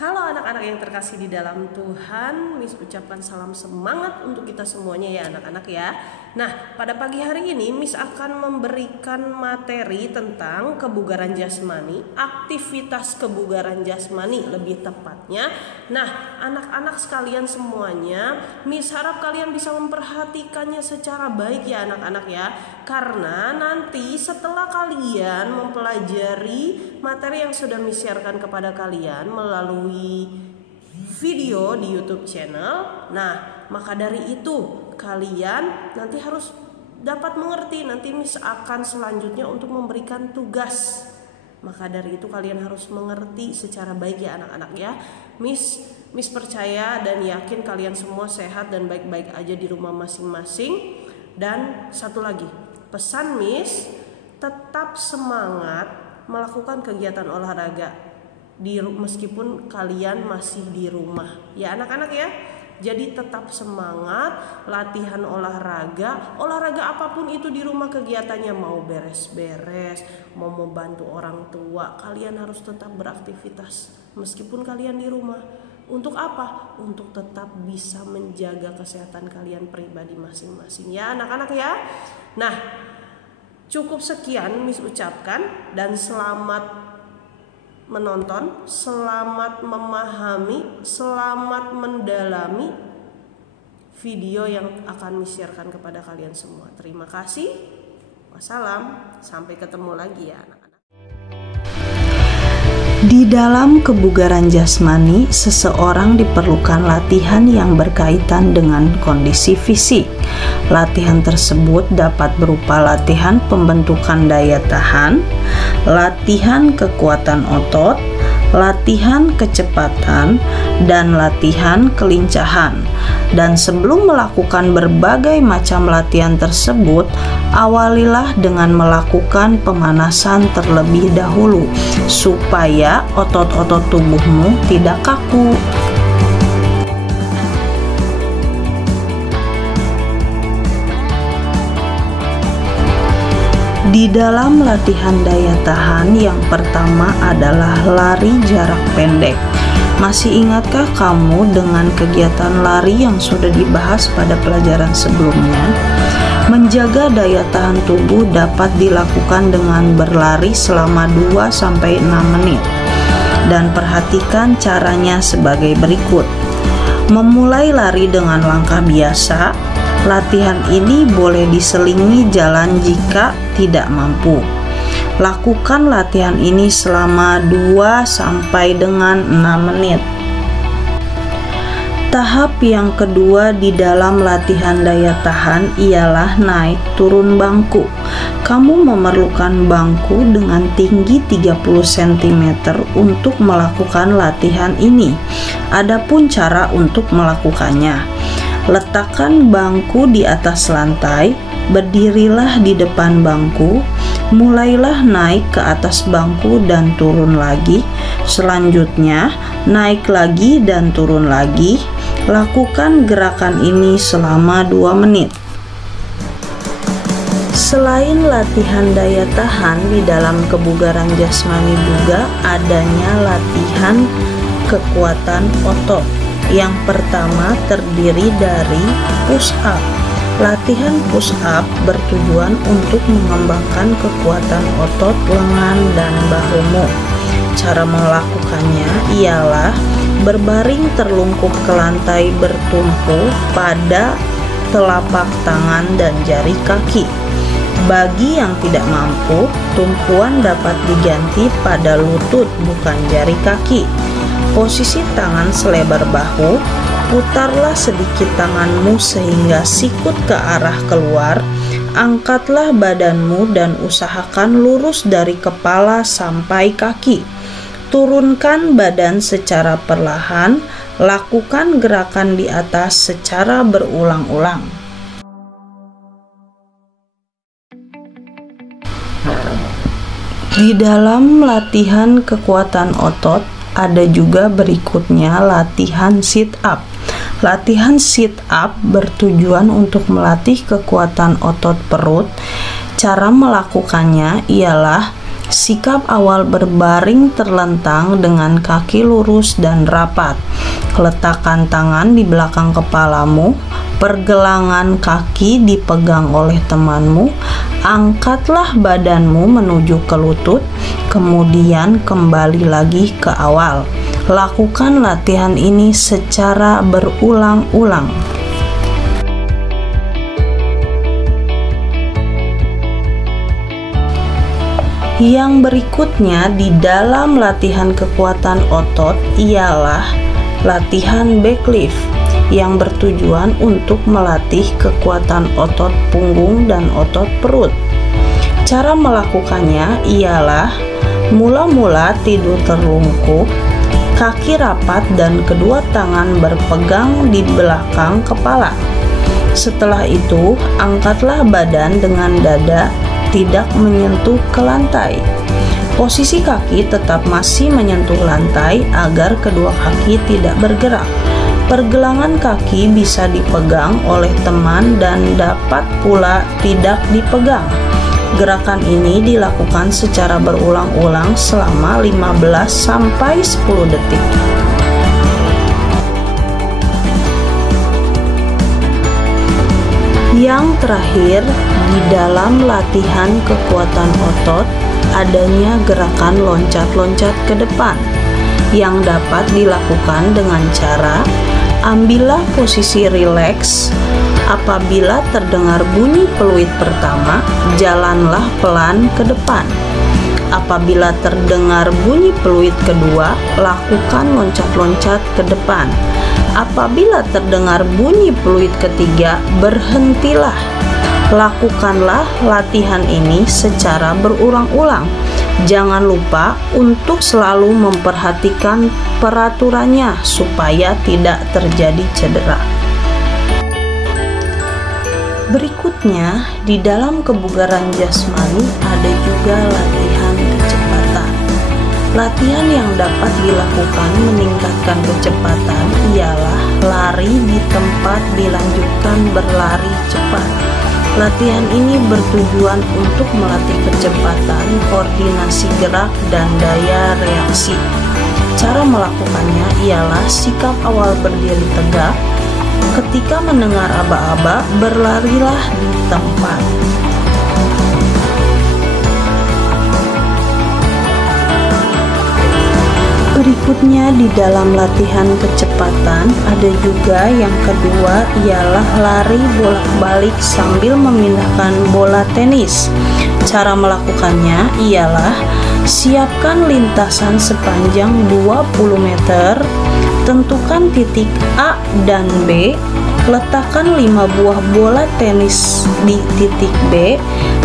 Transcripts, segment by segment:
Halo anak-anak yang terkasih di dalam Tuhan, Miss ucapkan salam semangat untuk kita semuanya ya anak-anak ya. Nah, pada pagi hari ini Miss akan memberikan materi tentang kebugaran jasmani, aktivitas kebugaran jasmani lebih tepatnya. Nah, anak-anak sekalian semuanya, Miss harap kalian bisa memperhatikannya secara baik ya anak-anak ya. Karena nanti setelah kalian mempelajari materi yang sudah Miss sharekan kepada kalian melalui video di YouTube channel, nah maka dari itu kalian nanti harus dapat mengerti. Nanti Miss akan selanjutnya untuk memberikan tugas, maka dari itu kalian harus mengerti secara baik ya anak-anak ya. Miss percaya dan yakin kalian semua sehat dan baik-baik aja di rumah masing-masing. Dan satu lagi, pesan Miss, tetap semangat melakukan kegiatan olahraga meskipun kalian masih di rumah ya anak-anak ya. Jadi tetap semangat latihan olahraga apapun itu di rumah kegiatannya, mau beres-beres, mau membantu orang tua, kalian harus tetap beraktivitas meskipun kalian di rumah. Untuk apa? Untuk tetap bisa menjaga kesehatan kalian pribadi masing-masing ya anak-anak ya. Nah, cukup sekian Miss ucapkan, dan selamat menonton, selamat memahami, selamat mendalami video yang akan Miss sharekan kepada kalian semua. Terima kasih. Wassalam. Sampai ketemu lagi ya anak-anak. Di dalam kebugaran jasmani, seseorang diperlukan latihan yang berkaitan dengan kondisi fisik. Latihan tersebut dapat berupa latihan pembentukan daya tahan, latihan kekuatan otot, latihan kecepatan, dan latihan kelincahan. Dan sebelum melakukan berbagai macam latihan tersebut, awalilah dengan melakukan pemanasan terlebih dahulu supaya otot-otot tubuhmu tidak kaku. Di dalam latihan daya tahan, yang pertama adalah lari jarak pendek. Masih ingatkah kamu dengan kegiatan lari yang sudah dibahas pada pelajaran sebelumnya? Menjaga daya tahan tubuh dapat dilakukan dengan berlari selama 2-6 menit. Dan perhatikan caranya sebagai berikut. Memulai lari dengan langkah biasa. Latihan ini boleh diselingi jalan jika tidak mampu. Lakukan latihan ini selama 2-6 menit. Tahap yang kedua di dalam latihan daya tahan ialah naik turun bangku. Kamu memerlukan bangku dengan tinggi 30 cm untuk melakukan latihan ini. Adapun cara untuk melakukannya, letakkan bangku di atas lantai, berdirilah di depan bangku, mulailah naik ke atas bangku dan turun lagi. Selanjutnya, naik lagi dan turun lagi. Lakukan gerakan ini selama 2 menit. Selain latihan daya tahan, di dalam kebugaran jasmani juga adanya latihan kekuatan otot. Yang pertama terdiri dari push up. Latihan push up bertujuan untuk mengembangkan kekuatan otot lengan dan bahumu. Cara melakukannya ialah berbaring terlungkup ke lantai bertumpu pada telapak tangan dan jari kaki. Bagi yang tidak mampu, tumpuan dapat diganti pada lutut bukan jari kaki. Posisi tangan selebar bahu, putarlah sedikit tanganmu sehingga sikut ke arah keluar. Angkatlah badanmu dan usahakan lurus dari kepala sampai kaki. Turunkan badan secara perlahan, lakukan gerakan di atas secara berulang-ulang. Di dalam latihan kekuatan otot, ada juga berikutnya latihan sit up. Latihan sit up bertujuan untuk melatih kekuatan otot perut. Cara melakukannya ialah Sikap awal berbaring terlentang dengan kaki lurus dan rapat. Letakkan tangan di belakang kepalamu, pergelangan kaki dipegang oleh temanmu, angkatlah badanmu menuju ke lutut, kemudian kembali lagi ke awal. Lakukan latihan ini secara berulang-ulang. Yang berikutnya di dalam latihan kekuatan otot ialah latihan back lift yang bertujuan untuk melatih kekuatan otot punggung dan otot perut. Cara melakukannya ialah mula-mula tidur terlungkup, kaki rapat dan kedua tangan berpegang di belakang kepala. Setelah itu, angkatlah badan dengan dada tidak menyentuh ke lantai. Posisi kaki tetap masih menyentuh lantai agar kedua kaki tidak bergerak. Pergelangan kaki bisa dipegang oleh teman dan dapat pula tidak dipegang. Gerakan ini dilakukan secara berulang-ulang selama 15-10 detik. Yang terakhir, di dalam latihan kekuatan otot, adanya gerakan loncat-loncat ke depan yang dapat dilakukan dengan cara ambillah posisi rileks. Apabila terdengar bunyi peluit pertama, jalanlah pelan ke depan. Apabila terdengar bunyi peluit kedua, lakukan loncat-loncat ke depan. Apabila terdengar bunyi peluit ketiga, berhentilah. Lakukanlah latihan ini secara berulang-ulang. Jangan lupa untuk selalu memperhatikan peraturannya supaya tidak terjadi cedera. Berikutnya, di dalam kebugaran jasmani ada juga latihan kecepatan. Latihan yang dapat dilakukan meningkatkan kecepatan ialah lari di tempat dilanjutkan berlari cepat. Latihan ini bertujuan untuk melatih kecepatan, koordinasi gerak, dan daya reaksi. Cara melakukannya ialah sikap awal berdiri tegak. Ketika mendengar aba-aba, berlarilah di tempat. Berikutnya di dalam latihan kecepatan ada juga yang kedua ialah lari bolak-balik sambil memindahkan bola tenis. Cara melakukannya ialah siapkan lintasan sepanjang 20 meter, tentukan titik A dan B, letakkan 5 buah bola tenis di titik B.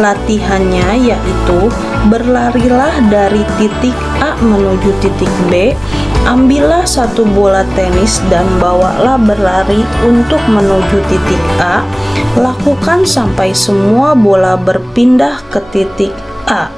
Latihannya yaitu berlarilah dari titik A menuju titik B, ambillah 1 bola tenis dan bawalah berlari untuk menuju titik A. Lakukan sampai semua bola berpindah ke titik A.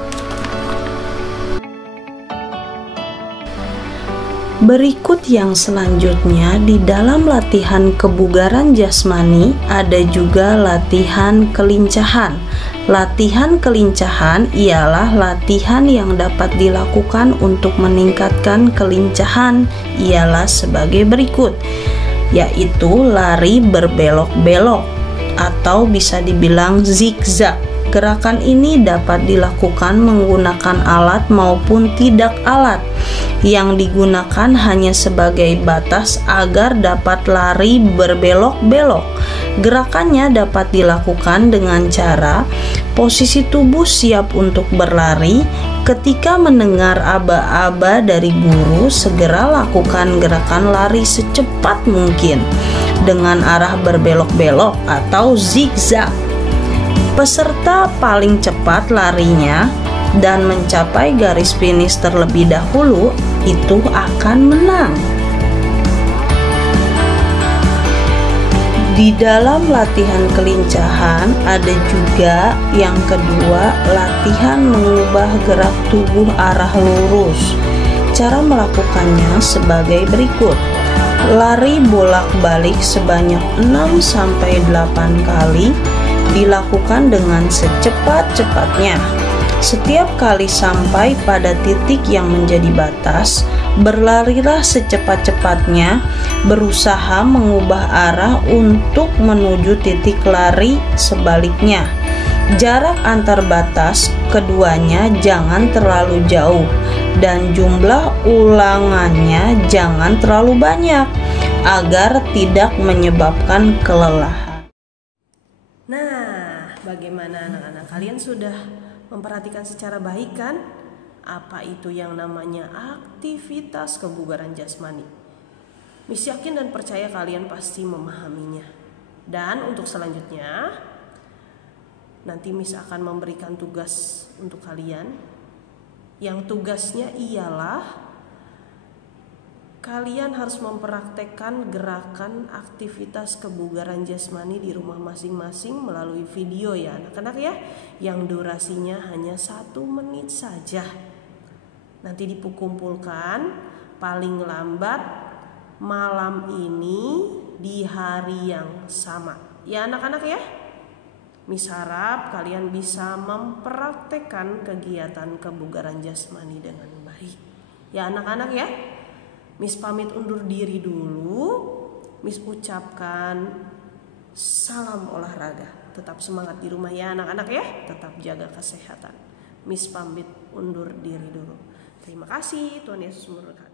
Berikut yang selanjutnya di dalam latihan kebugaran jasmani ada juga latihan kelincahan. Latihan kelincahan ialah latihan yang dapat dilakukan untuk meningkatkan kelincahan ialah sebagai berikut, yaitu lari berbelok-belok atau bisa dibilang zigzag. Gerakan ini dapat dilakukan menggunakan alat maupun tidak alat. Yang digunakan hanya sebagai batas agar dapat lari berbelok-belok. Gerakannya dapat dilakukan dengan cara posisi tubuh siap untuk berlari. Ketika mendengar aba-aba dari guru, segera lakukan gerakan lari secepat mungkin dengan arah berbelok-belok atau zigzag. Peserta paling cepat larinya dan mencapai garis finish terlebih dahulu itu akan menang. Di dalam latihan kelincahan ada juga yang kedua, latihan mengubah gerak tubuh arah lurus. Cara melakukannya sebagai berikut. Lari bolak-balik sebanyak 6-8 kali, dilakukan dengan secepat-cepatnya. Setiap kali sampai pada titik yang menjadi batas, berlarilah secepat-cepatnya, berusaha mengubah arah untuk menuju titik lari sebaliknya. Jarak antar batas keduanya jangan terlalu jauh dan jumlah ulangannya jangan terlalu banyak agar tidak menyebabkan kelelahan. Nah, bagaimana anak-anak? Kalian sudah memperhatikan secara baik kan? Apa itu yang namanya aktivitas kebugaran jasmani? Miss yakin dan percaya kalian pasti memahaminya. Dan untuk selanjutnya, nanti Miss akan memberikan tugas untuk kalian. Yang tugasnya ialah kalian harus mempraktekkan gerakan aktivitas kebugaran jasmani di rumah masing-masing melalui video ya anak-anak ya, yang durasinya hanya 1 menit saja. Nanti dikumpulkan paling lambat malam ini di hari yang sama ya anak-anak ya. Miss harap kalian bisa mempraktekkan kegiatan kebugaran jasmani dengan baik ya anak-anak ya. Miss pamit undur diri dulu. Miss ucapkan salam olahraga. Tetap semangat di rumah ya anak-anak ya. Tetap jaga kesehatan. Miss pamit undur diri dulu. Terima kasih. Tuhan Yesus memberkati.